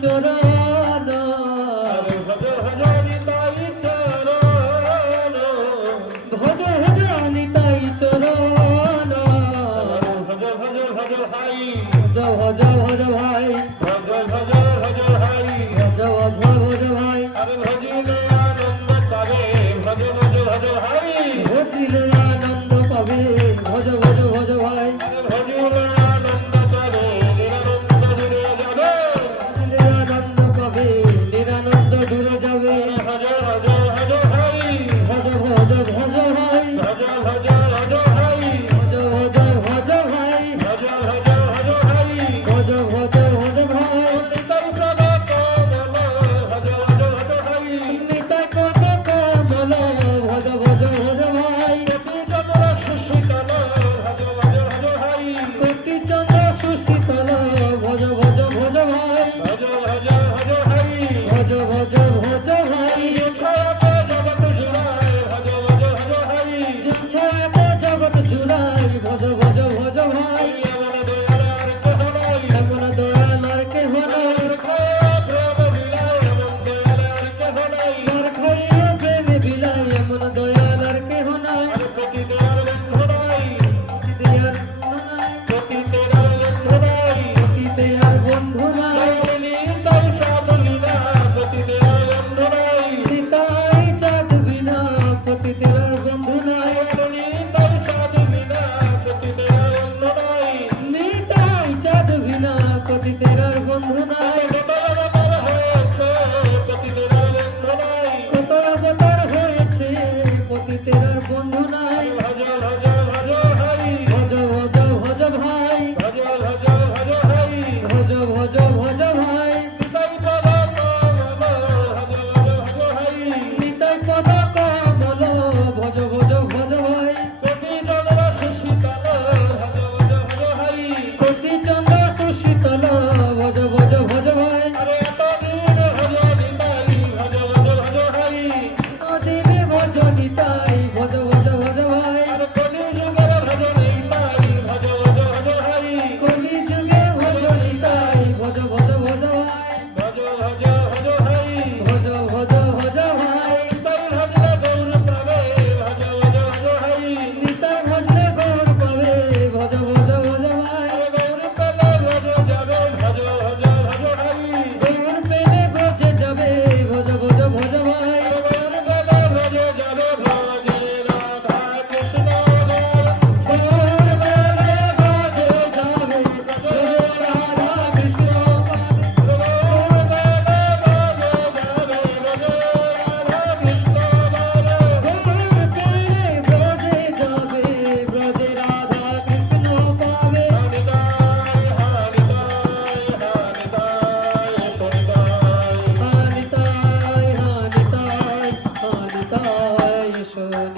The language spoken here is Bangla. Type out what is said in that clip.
Hajar, hajar, hajar, hajar. Jawala Lord.